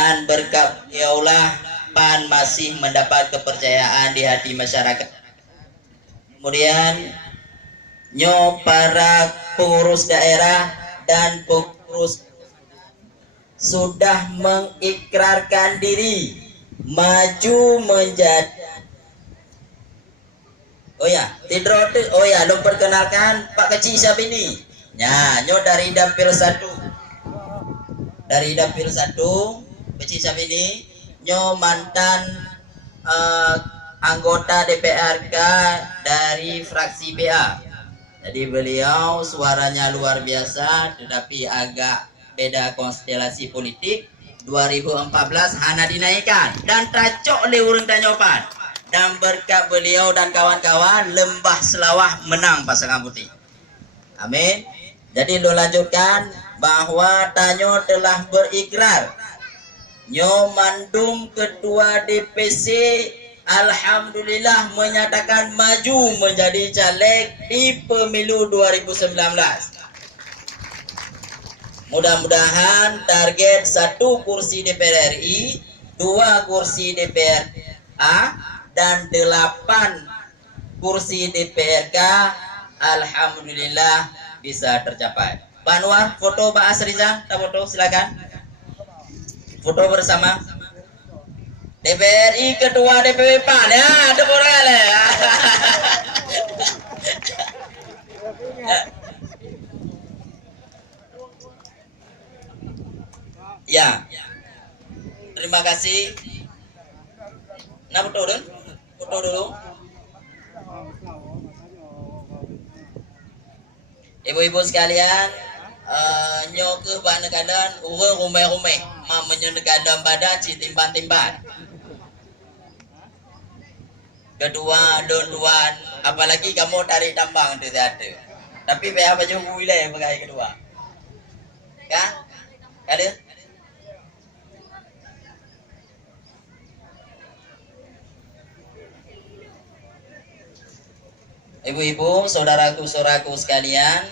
dan berkat beliaulah PAN masih mendapat kepercayaan di hati masyarakat. Kemudian para pengurus daerah dan pengurus sudah mengikrarkan diri maju menjadi lo perkenalkan Pak Kecil siapa ini? Nyo dari dapil 1. Dari dapil 1 Kecil siapa ini? Nyo mantan anggota DPRK dari fraksi BA. Jadi beliau suaranya luar biasa, tetapi agak beda konstelasi politik. 2014 hana dinaikkan dan tacok oleh urang tanyopan. Dan berkat beliau dan kawan-kawan, Lembah Selawah menang pasangan putih. Amin. Jadi lo lanjutkan bahwa Tanyo telah berikrar. Nyo mandum ketua DPC alhamdulillah menyatakan maju menjadi caleg di pemilu 2019. Mudah-mudahan target 1 kursi DPR RI, 2 kursi DPR A, dan 8 kursi DPRK alhamdulillah bisa tercapai. Pak Anwar, foto Pak Asriza, kita foto silakan. Foto bersama. DPRI ketua DPW PAN ya, ada boleh. Ya. Terima kasih. Nah, foto dulu. Foto dulu. Ibu-ibu sekalian, nyo ke bak negadan urang rumai-rumai mamanya negadan badan si timban-timban. Kedua don-duan, apalagi kamu tarik tambang tu ada. Tapi pihak baju wilayah bagai kedua. Kan? Ada? Ibu-ibu, saudaraku-saudaraku sekalian,